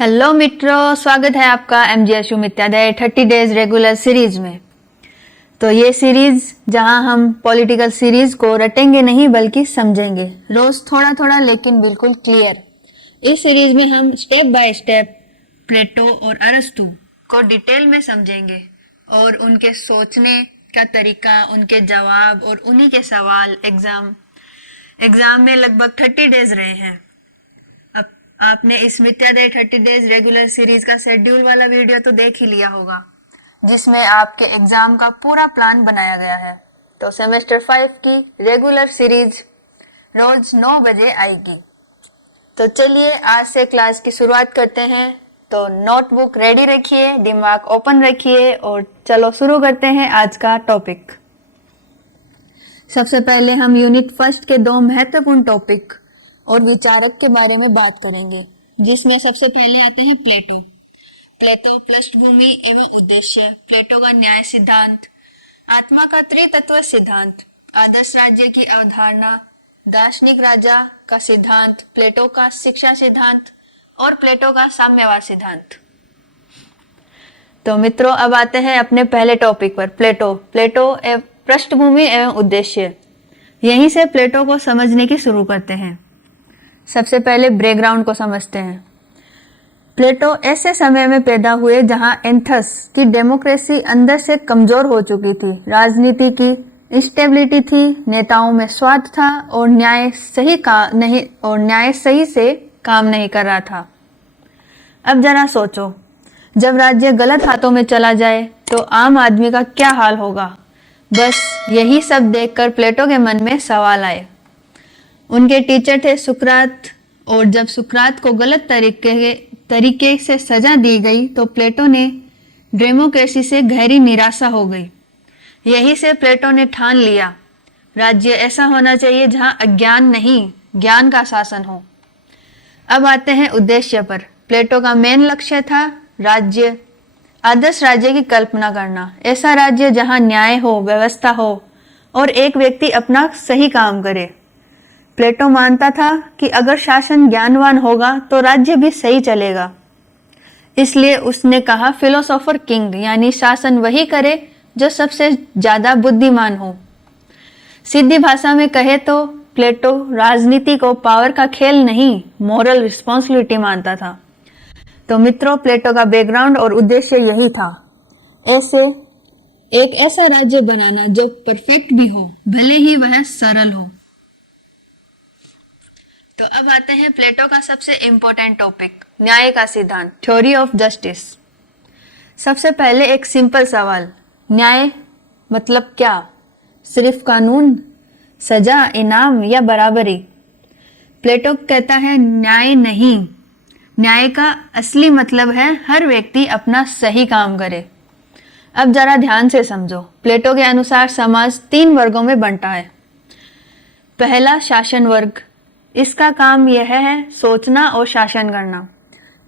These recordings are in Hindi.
हेलो मित्रों, स्वागत है आपका एमजीएसयू मित्यादय 30 डेज रेगुलर सीरीज में। तो ये सीरीज जहां हम पॉलिटिकल सीरीज को रटेंगे नहीं बल्कि समझेंगे, रोज थोड़ा थोड़ा लेकिन बिल्कुल क्लियर। इस सीरीज में हम स्टेप बाय स्टेप प्लेटो और अरस्तु को डिटेल में समझेंगे और उनके सोचने का तरीका, उनके जवाब और उन्हीं के सवाल एग्जाम में लगभग 30 डेज रहे हैं। आपने इस मित्यादय 30 डेज रेगुलर सीरीज का शेड्यूल वाला वीडियो तो देख ही लिया होगा, जिसमें आपके एग्जाम का पूरा प्लान बनाया गया है। तो सेमेस्टर 5 की रेगुलर सीरीज रोज 9 बजे आएगी। तो चलिए आज से क्लास की शुरुआत करते हैं। तो नोटबुक रेडी रखिए, दिमाग ओपन रखिए और चलो शुरू करते हैं आज का टॉपिक। सबसे पहले हम यूनिट फर्स्ट के 2 महत्वपूर्ण टॉपिक और विचारक के बारे में बात करेंगे, जिसमें सबसे पहले आते हैं प्लेटो। पृष्ठभूमि एवं उद्देश्य, प्लेटो का न्याय सिद्धांत, आत्मा का त्रितत्व सिद्धांत, आदर्श राज्य की अवधारणा, दार्शनिक राजा का सिद्धांत, प्लेटो का शिक्षा सिद्धांत और प्लेटो का साम्यवाद सिद्धांत। तो मित्रों, अब आते हैं अपने पहले टॉपिक पर, प्लेटो पृष्ठभूमि एवं उद्देश्य। यहीं से प्लेटो को समझने की शुरू करते हैं। सबसे पहले बैकग्राउंड को समझते हैं। प्लेटो ऐसे समय में पैदा हुए जहां एथेंस की डेमोक्रेसी अंदर से कमजोर हो चुकी थी, राजनीति की इंस्टेबिलिटी थी, नेताओं में स्वार्थ था और न्याय सही से काम नहीं कर रहा था। अब जरा सोचो, जब राज्य गलत हाथों में चला जाए तो आम आदमी का क्या हाल होगा। बस यही सब देखकर प्लेटो के मन में सवाल आए। उनके टीचर थे सुकरात, और जब सुकरात को गलत तरीके से सजा दी गई तो प्लेटो ने डेमोक्रेसी से गहरी निराशा हो गई। यही से प्लेटो ने ठान लिया, राज्य ऐसा होना चाहिए जहां अज्ञान नहीं, ज्ञान का शासन हो। अब आते हैं उद्देश्य पर। प्लेटो का मेन लक्ष्य था आदर्श राज्य की कल्पना करना, ऐसा राज्य जहां न्याय हो, व्यवस्था हो और एक व्यक्ति अपना सही काम करे। प्लेटो मानता था कि अगर शासन ज्ञानवान होगा तो राज्य भी सही चलेगा। इसलिए उसने कहा फिलोसोफर किंग, यानी शासन वही करे जो सबसे ज्यादा बुद्धिमान हो। सीधी भाषा में कहे तो प्लेटो राजनीति को पावर का खेल नहीं, मॉरल रिस्पॉन्सिबिलिटी मानता था। तो मित्रों, प्लेटो का बैकग्राउंड और उद्देश्य यही था, एक ऐसा राज्य बनाना जो परफेक्ट भी हो, भले ही वह सरल हो। तो अब आते हैं प्लेटो का सबसे इंपॉर्टेंट टॉपिक, न्याय का सिद्धांत, थ्योरी ऑफ जस्टिस। सबसे पहले एक सिंपल सवाल, न्याय मतलब क्या? सिर्फ कानून, सजा, इनाम या बराबरी? प्लेटो कहता है न्याय नहीं, न्याय का असली मतलब है हर व्यक्ति अपना सही काम करे। अब जरा ध्यान से समझो। प्लेटो के अनुसार समाज 3 वर्गों में बंटा है। पहला शासन वर्ग, इसका काम यह है सोचना और शासन करना।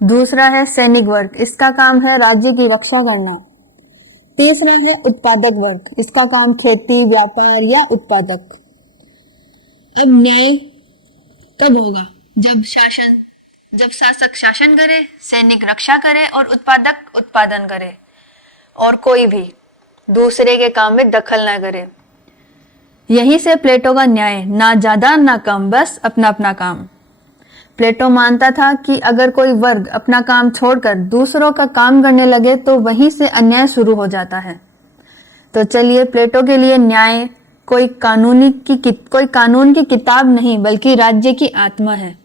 दूसरा है सैनिक वर्ग, इसका काम है राज्य की रक्षा करना। तीसरा है उत्पादक वर्ग, इसका काम खेती, व्यापार या उत्पादक। अब न्याय कब होगा? जब शासक शासन करे, सैनिक रक्षा करे और उत्पादक उत्पादन करे, और कोई भी दूसरे के काम में दखल न करे। यही से प्लेटो का न्याय, ना ज्यादा ना कम, बस अपना अपना काम। प्लेटो मानता था कि अगर कोई वर्ग अपना काम छोड़कर दूसरों का काम करने लगे तो वहीं से अन्याय शुरू हो जाता है। तो चलिए, प्लेटो के लिए न्याय कोई कानून की किताब नहीं बल्कि राज्य की आत्मा है।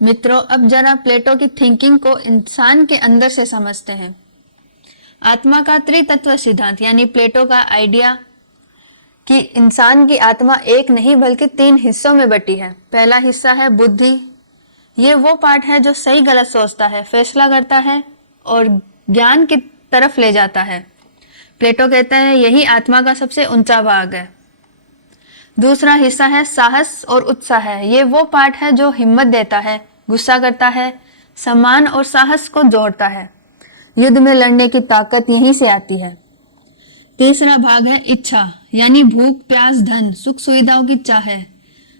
मित्रों, अब जरा प्लेटो की थिंकिंग को इंसान के अंदर से समझते हैं। आत्मा का त्रितत्व सिद्धांत, यानी प्लेटो का आइडिया कि इंसान की आत्मा एक नहीं बल्कि 3 हिस्सों में बटी है। पहला हिस्सा है बुद्धि, ये वो पार्ट है जो सही गलत सोचता है, फैसला करता है और ज्ञान की तरफ ले जाता है। प्लेटो कहता है यही आत्मा का सबसे ऊंचा भाग है। दूसरा हिस्सा है साहस और उत्साह, ये वो पार्ट है जो हिम्मत देता है, गुस्सा करता है, सम्मान और साहस को जोड़ता है। युद्ध में लड़ने की ताकत यहीं से आती है। तीसरा भाग है इच्छा, यानी भूख, प्यास, धन, सुख सुविधाओं की चाह।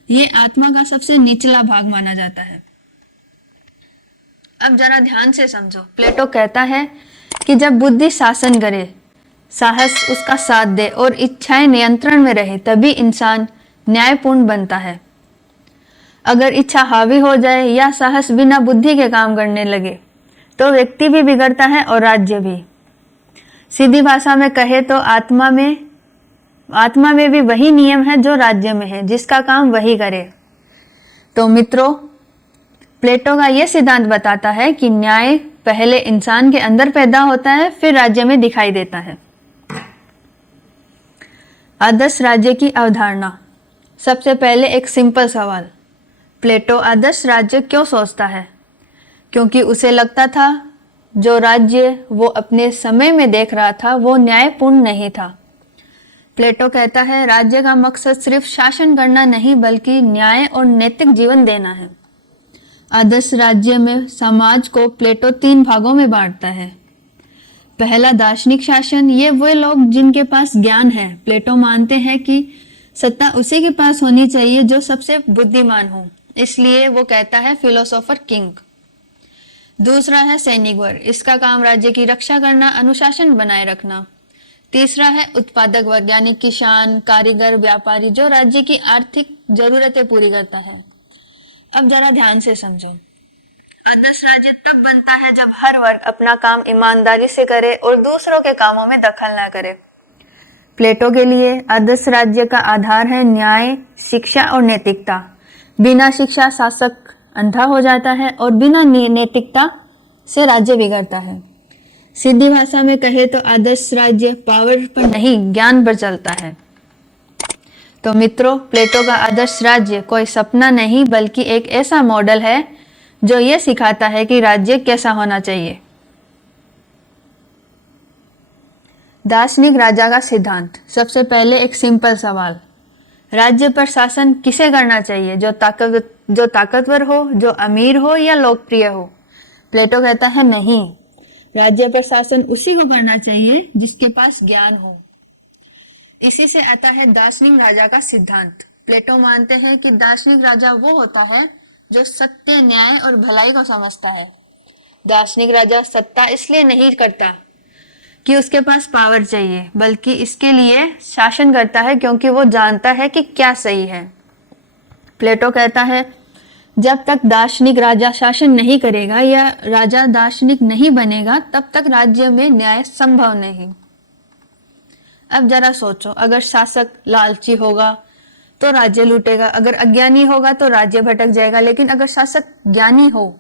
ये आत्मा का सबसे निचला भाग माना जाता है। अब जरा ध्यान से समझो। प्लेटो कहता है कि जब बुद्धि शासन करे, साहस उसका साथ दे और इच्छाएं नियंत्रण में रहे, तभी इंसान न्यायपूर्ण बनता है। अगर इच्छा हावी हो जाए या साहस बिना बुद्धि के काम करने लगे तो व्यक्ति भी बिगड़ता है और राज्य भी। सीधी भाषा में कहे तो आत्मा में भी वही नियम है जो राज्य में है, जिसका काम वही करे। तो मित्रों, प्लेटो का यह सिद्धांत बताता है कि न्याय पहले इंसान के अंदर पैदा होता है, फिर राज्य में दिखाई देता है। आदर्श राज्य की अवधारणा। सबसे पहले एक सिंपल सवाल, प्लेटो आदर्श राज्य क्यों सोचता है? क्योंकि उसे लगता था जो राज्य वो अपने समय में देख रहा था वो न्यायपूर्ण नहीं था। प्लेटो कहता है राज्य का मकसद सिर्फ शासन करना नहीं बल्कि न्याय और नैतिक जीवन देना है। आदर्श राज्य में समाज को प्लेटो 3 भागों में बांटता है। पहला दार्शनिक शासन, ये वे लोग जिनके पास ज्ञान है। प्लेटो मानते हैं कि सत्ता उसी के पास होनी चाहिए जो सबसे बुद्धिमान हो, इसलिए वो कहता है फिलोसोफर किंग। दूसरा है सैनिक वर्ग, इसका काम राज्य की रक्षा करना, अनुशासन बनाए रखना। तीसरा है उत्पादक वर्ग यानी किसान, कारीगर, व्यापारी, जो राज्य की आर्थिक जरूरतें पूरी करता है। अब जरा ध्यान से समझो। आदर्श राज्य तब बनता है जब हर वर्ग अपना काम ईमानदारी से करे और दूसरों के कामों में दखल ना करे। प्लेटो के लिए आदर्श राज्य का आधार है न्याय, शिक्षा और नैतिकता। बिना शिक्षा शासक अंधा हो जाता है और बिना नैतिकता से राज्य बिगड़ता है। सीधी भाषा में कहे तो आदर्श राज्य पावर पर नहीं, ज्ञान पर चलता है। तो मित्रों, प्लेटो का आदर्श राज्य कोई सपना नहीं बल्कि एक ऐसा मॉडल है जो ये सिखाता है कि राज्य कैसा होना चाहिए। दार्शनिक राजा का सिद्धांत। सबसे पहले एक सिंपल सवाल, राज्य पर शासन किसे करना चाहिए? जो ताकतवर हो, जो अमीर हो या लोकप्रिय हो? प्लेटो कहता है नहीं, राज्य पर शासन उसी को करना चाहिए जिसके पास ज्ञान हो। इसी से आता है दार्शनिक राजा का सिद्धांत। प्लेटो मानते हैं कि दार्शनिक राजा वो होता है जो सत्य, न्याय और भलाई को समझता है। दार्शनिक राजा सत्ता इसलिए नहीं करता कि उसके पास पावर चाहिए, बल्कि इसके लिए शासन करता है क्योंकि वो जानता है कि क्या सही है। प्लेटो कहता है जब तक दार्शनिक राजा शासन नहीं करेगा या राजा दार्शनिक नहीं बनेगा तब तक राज्य में न्याय संभव नहीं। अब जरा सोचो, अगर शासक लालची होगा तो राज्य लूटेगा, अगर अज्ञानी होगा तो राज्य भटक जाएगा, लेकिन अगर शासक ज्ञानी हो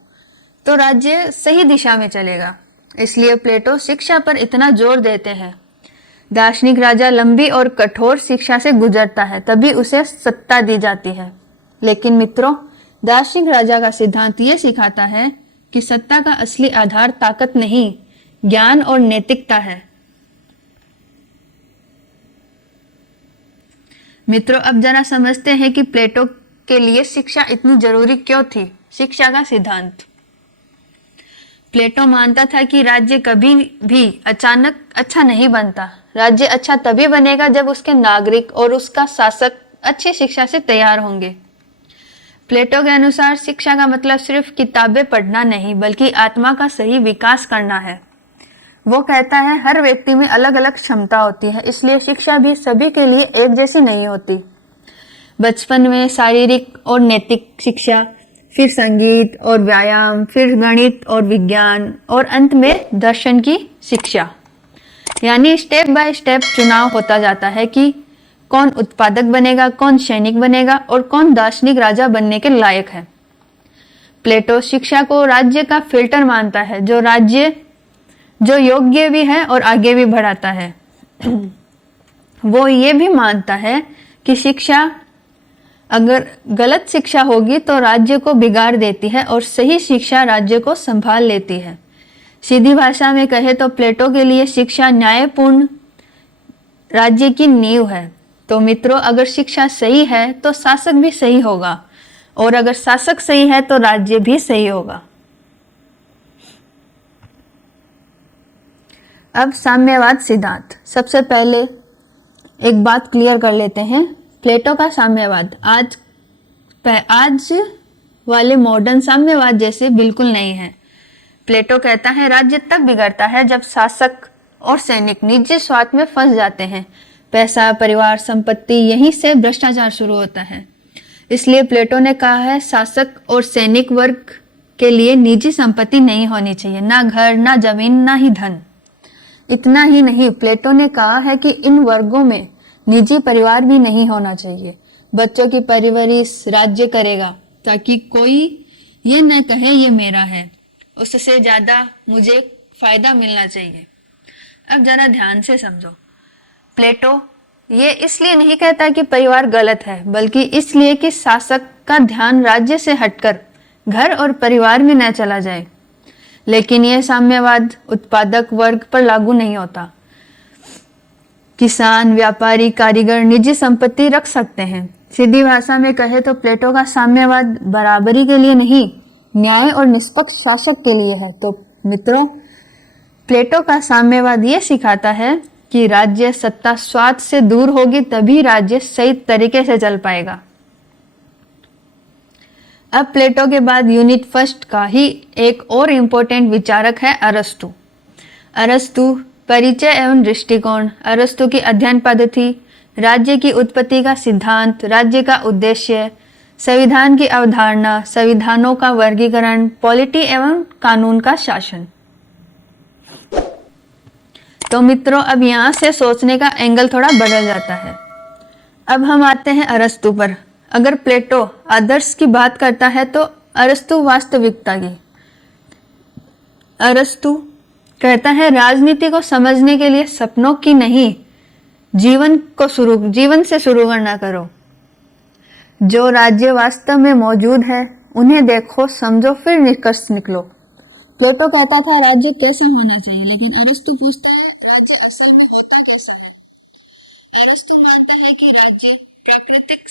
तो राज्य सही दिशा में चलेगा। इसलिए प्लेटो शिक्षा पर इतना जोर देते हैं। दार्शनिक राजा लंबी और कठोर शिक्षा से गुजरता है, तभी उसे सत्ता दी जाती है। लेकिन मित्रों, दार्शनिक राजा का सिद्धांत ये सिखाता है कि सत्ता का असली आधार ताकत नहीं, ज्ञान और नैतिकता है। मित्रों, अब जरा समझते हैं कि प्लेटो के लिए शिक्षा इतनी जरूरी क्यों थी। शिक्षा का सिद्धांत। प्लेटो मानता था कि राज्य कभी भी अचानक अच्छा नहीं बनता। राज्य अच्छा तभी बनेगा जब उसके नागरिक और उसका शासक अच्छी शिक्षा से तैयार होंगे। प्लेटो के अनुसार शिक्षा का मतलब सिर्फ किताबें पढ़ना नहीं बल्कि आत्मा का सही विकास करना है। वो कहता है हर व्यक्ति में अलग अलग क्षमता होती है, इसलिए शिक्षा भी सभी के लिए एक जैसी नहीं होती। बचपन में शारीरिक और नैतिक शिक्षा, फिर संगीत और व्यायाम, फिर गणित और विज्ञान और अंत में दर्शन की शिक्षा। यानी स्टेप बाय स्टेप चुनाव होता जाता है कि कौन उत्पादक बनेगा, कौन सैनिक बनेगा और कौन दार्शनिक राजा बनने के लायक है। प्लेटो शिक्षा को राज्य का फिल्टर मानता है, जो योग्य भी है और आगे भी बढ़ाता है। वो ये भी मानता है कि शिक्षा, अगर गलत शिक्षा होगी तो राज्य को बिगाड़ देती है और सही शिक्षा राज्य को संभाल लेती है। सीधी भाषा में कहे तो प्लेटो के लिए शिक्षा न्यायपूर्ण राज्य की नींव है। तो मित्रों, अगर शिक्षा सही है तो शासक भी सही होगा और अगर शासक सही है तो राज्य भी सही होगा। अब साम्यवाद सिद्धांत। सबसे पहले एक बात क्लियर कर लेते हैं, प्लेटो का साम्यवाद आज वाले मॉडर्न साम्यवाद जैसे बिल्कुल नहीं है। प्लेटो कहता है राज्य तब बिगड़ता है जब शासक और सैनिक निजी स्वार्थ में फंस जाते हैं। पैसा, परिवार, संपत्ति, यहीं से भ्रष्टाचार शुरू होता है। इसलिए प्लेटो ने कहा है शासक और सैनिक वर्ग के लिए निजी संपत्ति नहीं होनी चाहिए, ना घर, ना जमीन, ना ही धन। इतना ही नहीं, प्लेटो ने कहा है कि इन वर्गों में निजी परिवार भी नहीं होना चाहिए। बच्चों की परवरिश राज्य करेगा ताकि कोई ये न कहे ये मेरा है, उससे ज्यादा मुझे फायदा मिलना चाहिए। अब जरा ध्यान से समझो, प्लेटो ये इसलिए नहीं कहता कि परिवार गलत है, बल्कि इसलिए कि शासक का ध्यान राज्य से हटकर घर और परिवार में न चला जाए। लेकिन यह साम्यवाद उत्पादक वर्ग पर लागू नहीं होता। किसान, व्यापारी, कारीगर निजी संपत्ति रख सकते हैं। सीधी भाषा में कहे तो प्लेटो का साम्यवाद बराबरी के लिए नहीं, न्याय और निष्पक्ष शासक के लिए है। तो मित्रों, प्लेटो का साम्यवाद ये सिखाता है कि राज्य सत्ता स्वार्थ से दूर होगी, तभी राज्य सही तरीके से चल पाएगा। अब प्लेटो के बाद यूनिट फर्स्ट का ही एक और इम्पोर्टेंट विचारक है अरस्तु। अरस्तु परिचय एवं दृष्टिकोण, अरस्तु की अध्ययन पद्धति, राज्य की उत्पत्ति का सिद्धांत, राज्य का उद्देश्य, संविधान की अवधारणा, संविधानों का वर्गीकरण, पॉलिटी एवं कानून का शासन। तो मित्रों, अब यहाँ से सोचने का एंगल थोड़ा बदल जाता है। अब हम आते हैं अरस्तु पर। अगर प्लेटो आदर्श की बात करता है तो अरस्तु वास्तविकता की। अरस्तु कहता है राजनीति को समझने के लिए सपनों की नहीं, जीवन से शुरू करना करो। जो राज्य वास्तव में मौजूद है उन्हें देखो, समझो, फिर निष्कर्ष निकलो। प्लेटो कहता था राज्य कैसा होना चाहिए, लेकिन अरस्तु पूछता है राज्य असल में होता कैसा है। अरस्तु मानता है कि राज्य प्राकृतिक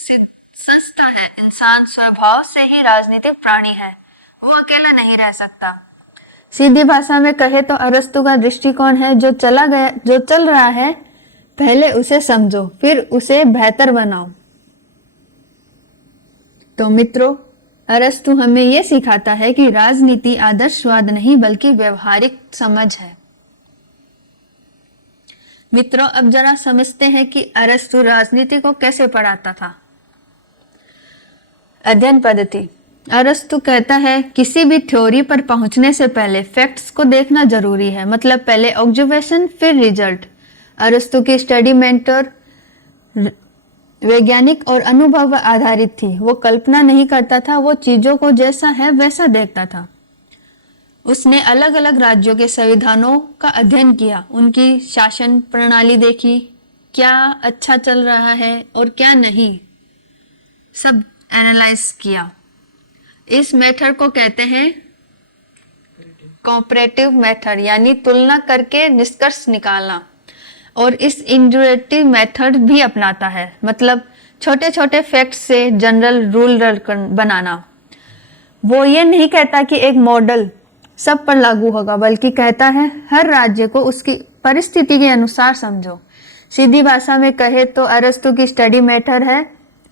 संस्था है। इंसान स्वभाव से ही राजनीतिक प्राणी है, वो अकेला नहीं रह सकता। सीधी भाषा में कहे तो अरस्तु का दृष्टिकोण है जो चल रहा है पहले उसे समझो, फिर उसे बेहतर बनाओ। तो मित्रों, अरस्तु हमें यह सिखाता है कि राजनीति आदर्शवाद नहीं बल्कि व्यवहारिक समझ है। मित्रों, अब जरा समझते हैं कि अरस्तु राजनीति को कैसे पढ़ाता था। अध्ययन पद्धति। अरस्तु कहता है किसी भी थ्योरी पर पहुंचने से पहले फैक्ट्स को देखना जरूरी है, मतलब पहले ऑब्जर्वेशन फिर रिजल्ट। अरस्तु की स्टडी मेंटर वैज्ञानिक और अनुभव आधारित थी। वो कल्पना नहीं करता था, वो चीजों को जैसा है वैसा देखता था। उसने अलग अलग राज्यों के संविधानों का अध्ययन किया, उनकी शासन प्रणाली देखी, क्या अच्छा चल रहा है और क्या नहीं, सब एनालाइज किया। इस मेथड को कहते हैं कोऑपरेटिव मेथड, यानी तुलना करके निष्कर्ष निकालना। और इस इंड्यूरेटिव मेथड भी अपनाता है, मतलब छोटे छोटे फैक्ट्स से जनरल रूल बनाना। वो ये नहीं कहता कि एक मॉडल सब पर लागू होगा, बल्कि कहता है हर राज्य को उसकी परिस्थिति के अनुसार समझो। सीधी भाषा में कहे तो अरस्तु की स्टडी मेथड है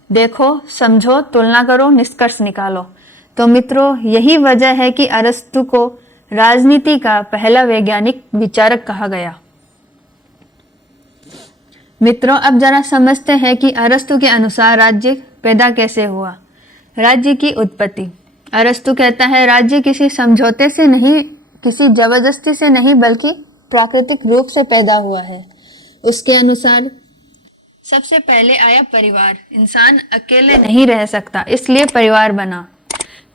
देखो, समझो, तुलना करो, निष्कर्ष निकालो। तो मित्रों, यही वजह है कि अरस्तु को राजनीति का पहला वैज्ञानिक विचारक कहा गया। मित्रों, अब जरा समझते हैं कि अरस्तु के अनुसार राज्य पैदा कैसे हुआ। राज्य की उत्पत्ति। अरस्तु कहता है राज्य किसी समझौते से नहीं, किसी जबरदस्ती से नहीं, बल्कि प्राकृतिक रूप से पैदा हुआ है। उसके अनुसार सबसे पहले आया परिवार। इंसान अकेले नहीं रह सकता, इसलिए परिवार बना।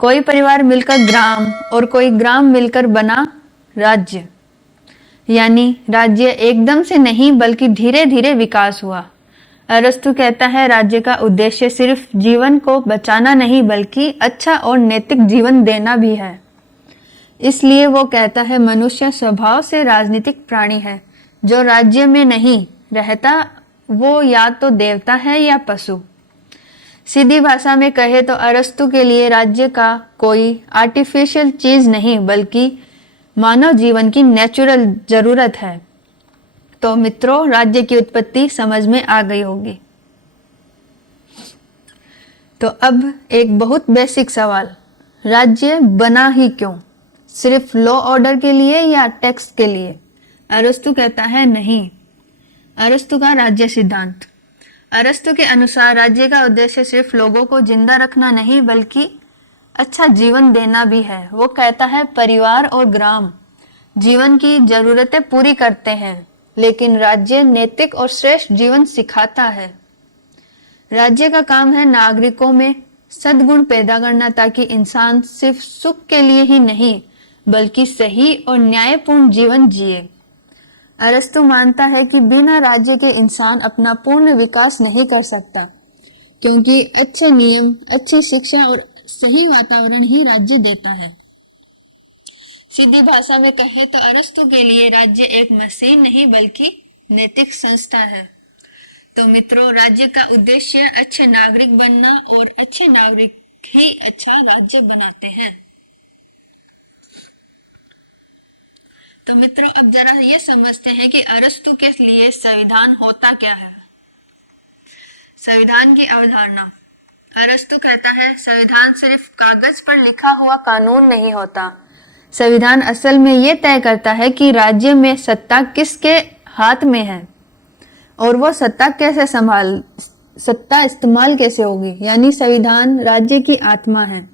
कोई परिवार मिलकर ग्राम और कोई ग्राम मिलकर बना राज्य। यानी राज्य एकदम से नहीं बल्कि धीरे धीरे विकास हुआ। अरस्तु कहता है राज्य का उद्देश्य सिर्फ जीवन को बचाना नहीं बल्कि अच्छा और नैतिक जीवन देना भी है। इसलिए वो कहता है मनुष्य स्वभाव से राजनीतिक प्राणी है। जो राज्य में नहीं रहता वो या तो देवता है या पशु। सीधी भाषा में कहे तो अरस्तु के लिए राज्य का कोई आर्टिफिशियल चीज नहीं बल्कि मानव जीवन की नेचुरल जरूरत है। तो मित्रों, राज्य की उत्पत्ति समझ में आ गई होगी। तो अब एक बहुत बेसिक सवाल, राज्य बना ही क्यों? सिर्फ लॉ ऑर्डर के लिए या टैक्स के लिए? अरस्तु कहता है नहीं। अरस्तु का राज्य सिद्धांत। अरस्तु के अनुसार राज्य का उद्देश्य सिर्फ लोगों को जिंदा रखना नहीं बल्कि अच्छा जीवन देना भी है। वो कहता है परिवार और ग्राम जीवन की जरूरतें पूरी करते हैं, लेकिन राज्य नैतिक और श्रेष्ठ जीवन सिखाता है। राज्य का काम है नागरिकों में सद्गुण पैदा करना ताकि इंसान सिर्फ सुख के लिए ही नहीं बल्कि सही और न्यायपूर्ण जीवन जिए। अरस्तु मानता है कि बिना राज्य के इंसान अपना पूर्ण विकास नहीं कर सकता, क्योंकि अच्छे नियम, अच्छी शिक्षा और सही वातावरण ही राज्य देता है। सीधी भाषा में कहे तो अरस्तु के लिए राज्य एक मशीन नहीं बल्कि नैतिक संस्था है। तो मित्रों, राज्य का उद्देश्य अच्छे नागरिक बनना और अच्छे नागरिक ही अच्छा राज्य बनाते हैं। तो मित्रों, अब जरा ये समझते हैं कि अरस्तु के लिए संविधान होता क्या है। संविधान की अवधारणा। अरस्तु कहता है संविधान सिर्फ कागज पर लिखा हुआ कानून नहीं होता। संविधान असल में ये तय करता है कि राज्य में सत्ता किसके हाथ में है और वो सत्ता इस्तेमाल कैसे होगी, यानी संविधान राज्य की आत्मा है।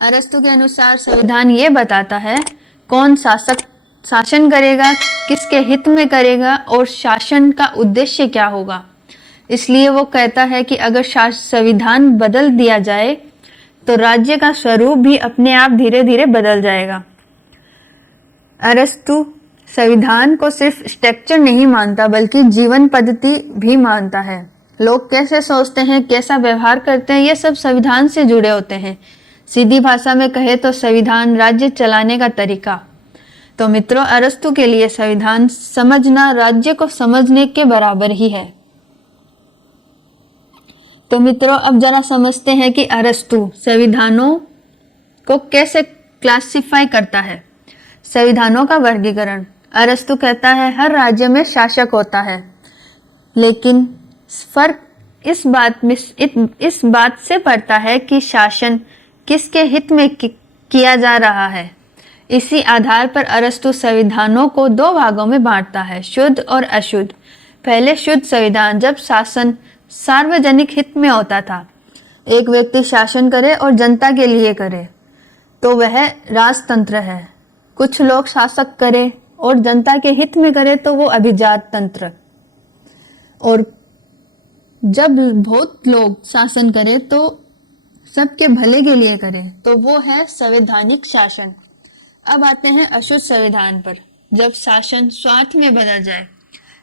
अरस्तु के अनुसार संविधान ये बताता है कौन शासन करेगा, किसके हित में करेगा और शासन का उद्देश्य क्या होगा। इसलिए वो कहता है कि अगर संविधान बदल दिया जाए तो राज्य का स्वरूप भी अपने आप धीरे धीरे बदल जाएगा। अरस्तु संविधान को सिर्फ स्ट्रक्चर नहीं मानता बल्कि जीवन पद्धति भी मानता है। लोग कैसे सोचते हैं, कैसा व्यवहार करते हैं, ये सब संविधान से जुड़े होते हैं। सीधी भाषा में कहे तो संविधान राज्य चलाने का तरीका। तो मित्रों, अरस्तु के लिए संविधान समझना राज्य को समझने के बराबर ही है। तो मित्रों, अब जरा समझते हैं कि अरस्तु संविधानों को कैसे क्लासिफाई करता है। संविधानों का वर्गीकरण। अरस्तु कहता है हर राज्य में शासक होता है, लेकिन फर्क इस बात से पड़ता है कि शासन किसके हित में किया जा रहा है। इसी आधार पर अरस्तु संविधानों को दो भागों में बांटता है, शुद्ध और अशुद्ध। पहले शुद्ध संविधान, जब शासन सार्वजनिक हित में होता था, एक व्यक्ति शासन करे और जनता के लिए करे, तो वह राजतंत्र है। कुछ लोग शासक करे और जनता के हित में करे तो वो अभिजात तंत्र। और जब बहुत लोग शासन करे तो सबके भले के लिए करे तो वो है संवैधानिक शासन। अब आते हैं अशुद्ध संविधान पर, जब शासन स्वार्थ में बदल जाए।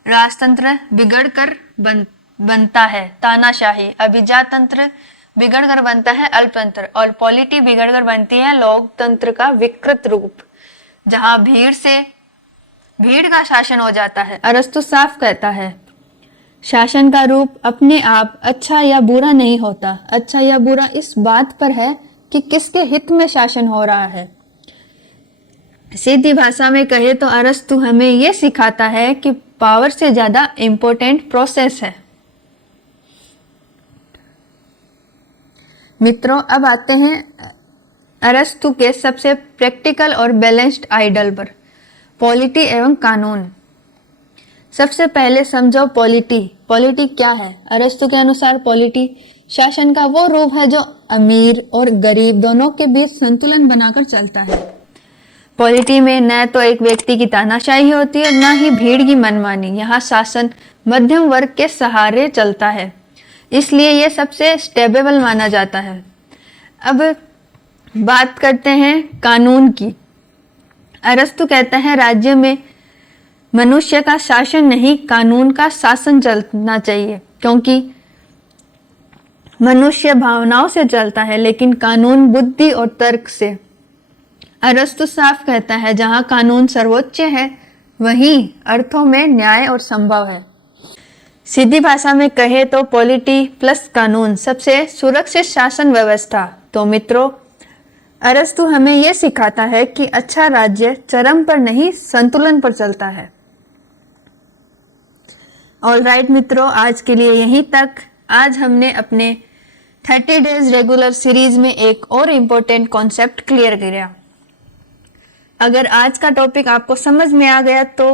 राजतंत्र बिगड़ कर बनता है तानाशाही, अभिजात तंत्र बिगड़ कर बनता है अल्पतंत्र और पॉलिटी बिगड़ कर बनती है लोकतंत्र का विकृत रूप, जहां भीड़ का शासन हो जाता है। अरस्तु साफ कहता है शासन का रूप अपने आप अच्छा या बुरा नहीं होता। अच्छा या बुरा इस बात पर है कि किसके हित में शासन हो रहा है। सीधी भाषा में कहे तो अरस्तु हमें यह सिखाता है कि पावर से ज्यादा इंपॉर्टेंट प्रोसेस है। मित्रों, अब आते हैं अरस्तु के सबसे प्रैक्टिकल और बैलेंस्ड आइडल पर, पॉलिटी एवं कानून। सबसे पहले समझो पॉलिटी क्या है। अरस्तु के अनुसार पॉलिटी शासन का वो रूप है जो अमीर और गरीब दोनों के बीच संतुलन बनाकर चलता है। पॉलिटी में न तो एक व्यक्ति की तानाशाही होती है न ही भीड़ की मनमानी। यहाँ शासन मध्यम वर्ग के सहारे चलता है, इसलिए यह सबसे स्टेबल माना जाता है। अब बात करते हैं कानून की। अरस्तु कहता है राज्य में मनुष्य का शासन नहीं, कानून का शासन चलना चाहिए, क्योंकि मनुष्य भावनाओं से चलता है लेकिन कानून बुद्धि और तर्क से। अरस्तु साफ कहता है जहां कानून सर्वोच्च है वहीं अर्थों में न्याय और संभव है। सीधी भाषा में कहे तो पॉलिटी प्लस कानून सबसे सुरक्षित शासन व्यवस्था। तो मित्रों, अरस्तु हमें यह सिखाता है कि अच्छा राज्य चरम पर नहीं संतुलन पर चलता है। ऑलराइट मित्रों, आज के लिए यहीं तक। आज हमने अपने 30 डेज रेगुलर सीरीज में एक और इम्पोर्टेंट कॉन्सेप्ट क्लियर किया। अगर आज का टॉपिक आपको समझ में आ गया तो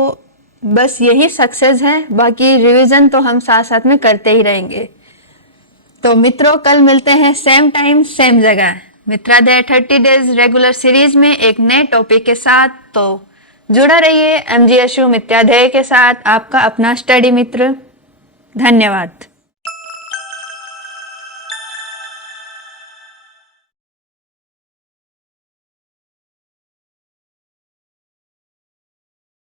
बस यही सक्सेस है, बाकी रिवीजन तो हम साथ साथ में करते ही रहेंगे। तो मित्रों, कल मिलते हैं सेम टाइम सेम जगह मित्रादय 30 डेज रेगुलर सीरीज में एक नए टॉपिक के साथ। तो जुड़ा रहिए MGSU मित्रादय के साथ, आपका अपना स्टडी मित्र। धन्यवाद।